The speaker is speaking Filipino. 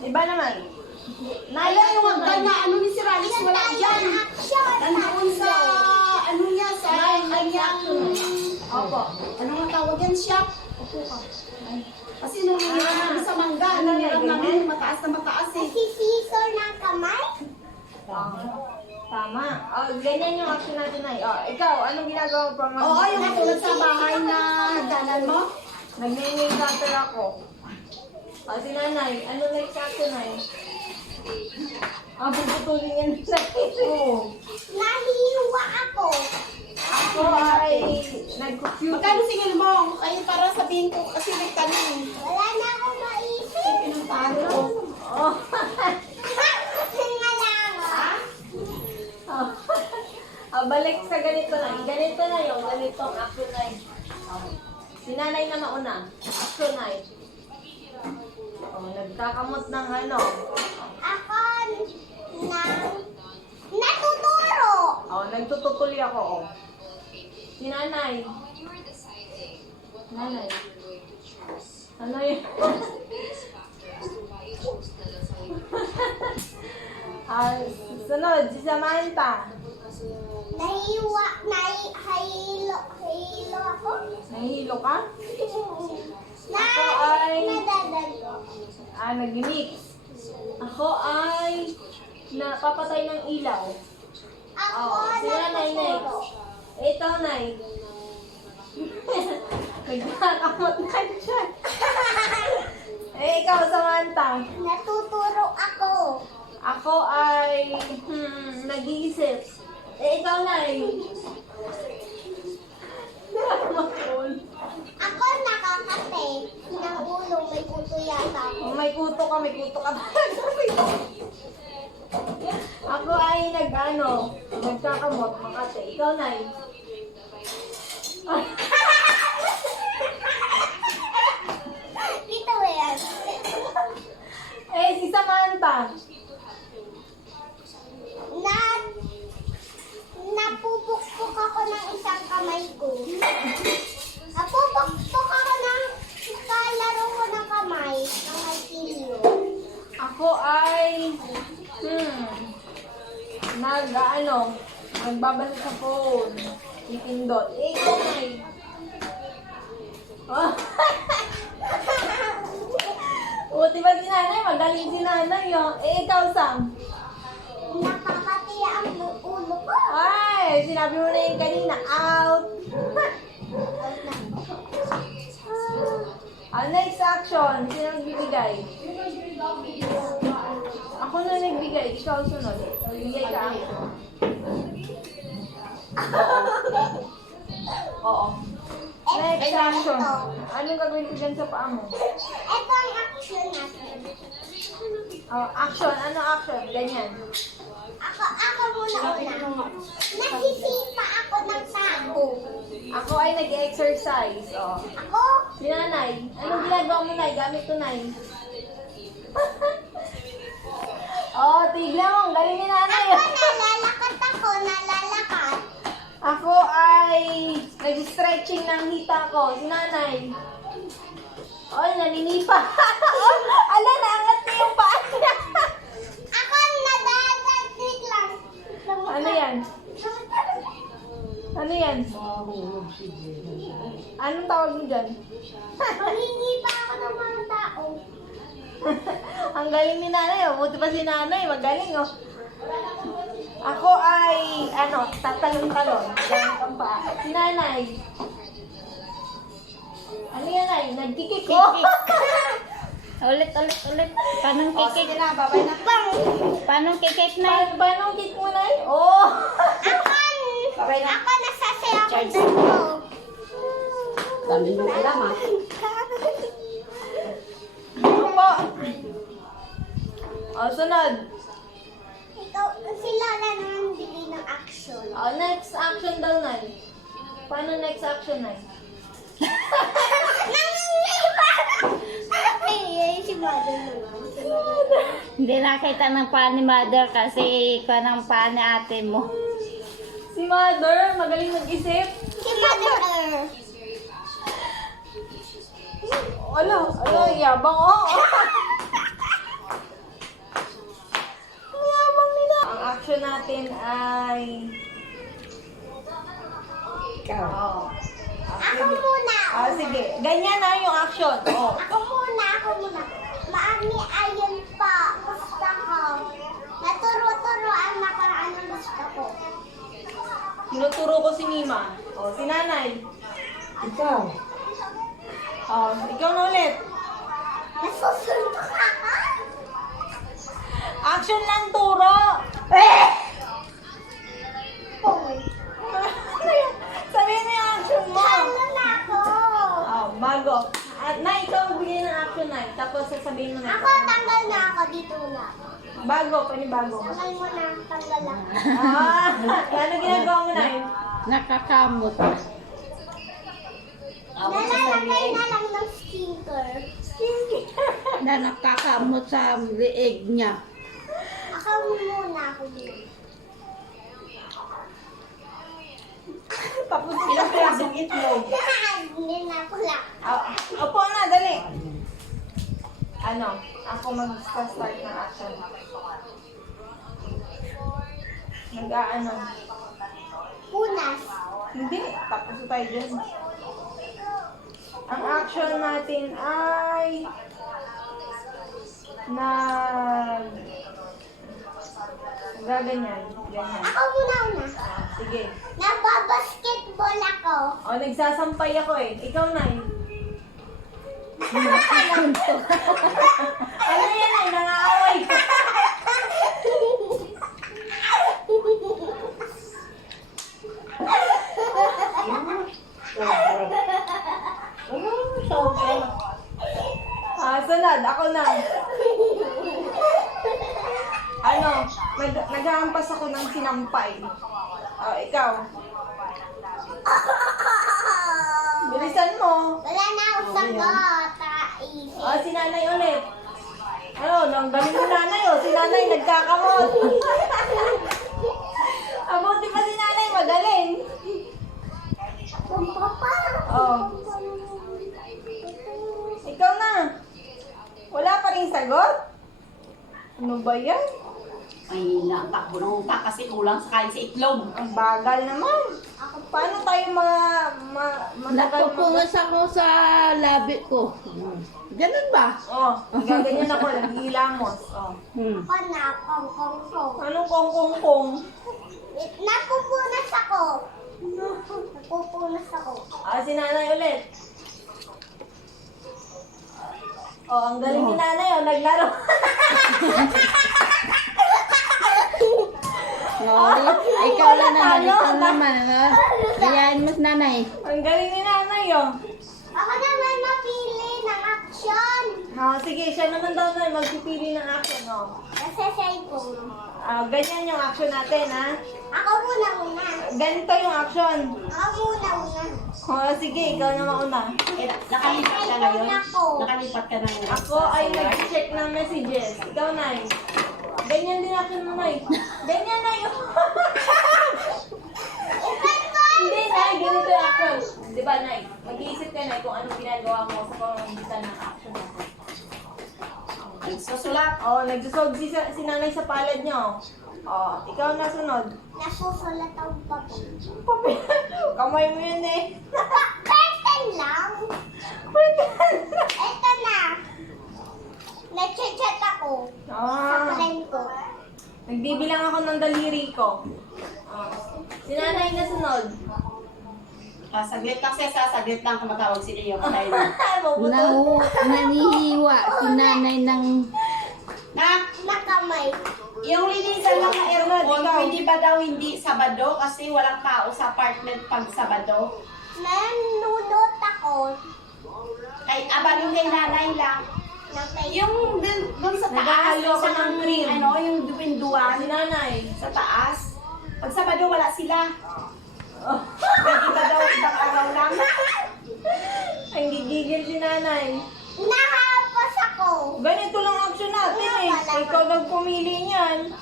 Iba naman. Nala yung hagdan na ano ni si Ralis wala dyan. Nandoon sa ano niya sa kanyang Opo. ano nga tawag yan siya? Opo ka. Kasi nung hiniram namin sa mangga, hiniram namin yung mataas na mataas eh. Sisisor ng kamay? Tama. Oh, ganyan yung action natin ay. Oh, ikaw, anong ginagawa mo pa? Oo, yung katulad sa bahay na hagdanan mo. Nag-nail cutter ako. Oh, si nanay, ano like sa akin ay? Puputulin yan sa Oo. Nahihiwa ako. Ako ay nag-cute. Magkano singil mo? Kayo para sabihin ko kasi nagtanong. Wala na akong maisip. Pinuntahan ko. Oh. Nga lang ah. Balik sa ganito na. Ganito na yung ganitong action na yun. Si nanay na mauna. Action na yun. Oh, nagkakamot ng ano. Ako nang natuturo. Oh, nagtututuloy ako. Oh. Si nanay. Nanay. Ano yun? Sunod, si Samantha. Nahihilo ako. Nahihilo ka? Nadadalo. Nag-mix. Ako ay napapatay ng ilaw. Ako Si nanay next. natuturo. Ito, nay. Nagkakamot ka dyan. Ikaw, Samantha. Natuturo ako. Ako ay nag-iisip. Ikaw, nay. Ako nakakate ng ulo. May kuto yata ako. Oh, may kuto ka Ako ay nagkakamot, makate. Ikaw, nay. Dito ba yan? Si Samantha. Napupukpok ako ng isang kamay ko. Napupukpok ako ng kalaro ko ng kamay. Ng martilyo. Ako ay nagbabasa sa phone. Ipindot. Ikaw, nay. Oh. Buti ba si nanay? Magaling si nanay, oh. Ikaw, Sam. Nakakatiya ang ulo ko. Ay, sinabi mo na yung kanina. Out. Next action. Sino nagbibigay? Ako na nagbigay. Ikaw sunod. Bigay ka ako. Oo. Next action. Anong gagawin ko dyan sa paa mo? Ito ang action natin. Action. Ano action? Ganyan. Ako muna una. Nagsisipa ako ng tao. Ako ay nag-exercise. Oh. Ako, Si nanay. Anong ginagawa mo, nay? Gamit ko, nay. Tignan mo. Ang galing ni nanay. nalalakad. Ako ay nag-stretching ng hita ko. Si nanay. Naninipa. Ala, naangat na yung paa niya. Ako nadadagdag lang. Ano yan? Ano yan? Anong tawag mo dyan? Mahingi pa ako ng mga tao. Ang galing ni nanay. Buti pa si nanay. Magaling, oh. Ako ay, tatalon-talon. Gamit ang paa. Si nanay. Ano yan, ay? Nagkikik ko. Ulit. Paano Sige na, babay na. Paano kikik na? Paano kick mo, nay? Oh! Babay na. Ako nasasaya ako dito. Dami mo alam ah. Ano po? Sunod. Ikaw, si Lola naman bili ng action. Next action daw, nay. Paano next action, nay? Nangingiba! Ay, si Mother naman. Si Mother. Hindi nakita ng paa ni mother kasi ikaw ng paa ni ate mo. Si mother, magaling mag-isip. Si Mother. Yabang, oh. natin ay... Ikaw. Oh. Ako muna. Sige. Ganyan na yung action. Oh. Ako muna. Mami, ayun po. Gusto ko. Naturo-turoan na kung ano gusto ko. Tinuturo ko si Mima. Oh, si Nanay. Ikaw. Oh, ikaw na ulit. Nasusunod ka ka? Action lang, turo. Hoy. Sabihin mo yung action mo. Ano na ako? Oh, bago. At na, ikaw magbigay ng action na. Tapos sasabihin mo na. Ako, tanggal na ako. Dito na. Bago, panibago. Tanggal mo na. Tanggal lang. Ano ginagawa mo na yun? Nakakamot. Nalalagay na lang ng skincare. Na nakakamot sa leeg niya. Ako muna ako dito. Tapos Ilang pirasong itlog? Hindi na ako lang. Opo na, dali. Ano? Ako mag-start ng action. Nag-aano? Punas. Hindi, tapos na tayo dyan. Ang action natin ay gaganyan. Ganyan. Ako muna una. Sige. Nagbabasketball ako. O, nagsasampay ako eh. Ikaw na eh. Ano yan eh? Nangaaway ka. Sunod. Ako na. Ano? Naghahampas ako ng sinampay. O, ikaw. Bilisan mo. Wala na akong sagot. Easy. O, si nanay ulit. Ano, ang galing ni nanay o. Si nanay nagkakamot. Abuti pa si nanay, magaling. Papa. Oh. Ikaw na. Wala pa rin sagot? Ano ba yan? Ay, natakbo nung utak kasi kulang sa kain sa itlog. Ang bagal naman. Paano tayo Napupungas ako sa labi ko. Ganun ba? Oh, gaganyan ako. Naghihilamos. Oh. Ako na. Kong. Anong kong-kong-kong? Napupunas ako. Napupunas ako. Si nanay ulit. Oh, ang galing ni nanay. Oh, naglaro. Ikaw lang naman, ikaw naman. Ayain mo si nanay. Ang galing ni nanay. Oh. Ako naman mapili ng action. Sige, siya naman daw na magpipili ng action. Oh. Kasi cellphone. Ganyan yung action natin, ha? Ako muna. Ganito yung action. Ako muna. Sige, ikaw na mauna. Eh, nakalipat ka ngayon? Ako. Nakalipat ka ng... Ako ay nag-check ng messages. Ikaw, Nay. Ganyan din action mo, Nay. Ganyan na yun. Hindi, Nay. Ganito yung action. Di ba, Nay? Mag-iisip ka, Nay, kung anong ginagawa mo sa pamamagitan ng action natin. Nagsusulat. Nagsusog si Nanay sa palad niyo. Ikaw na sunod. Nasusulat ang papel. Papel. Kamay mo yun eh. Pencil lang. Ito na. Nag-chat ako sa friend ko. Nagbibilang ako ng daliri ko. Si Nanay na sunod. Saglit lang siya, saglit lang kumatawag si Leo. Patay na. Nanihiwa si nanay ng... Nakamay. Yung linisan lang na aircon, Ikaw. pwede ba daw hindi Sabado? Kasi walang tao sa apartment pag Sabado. Nanunod ako. Kay abalong kay nanay lang. Yung dun sa taas, Naghahalo sa ka ng cream. yung Si duwinduan Nanay. sa taas. Pag Sabado wala sila. Pwede ba daw ibang araw lang? Ang gigigil si Nanay. Nahapas ako. Ganito lang action natin eh. Ikaw nagpumili niyan.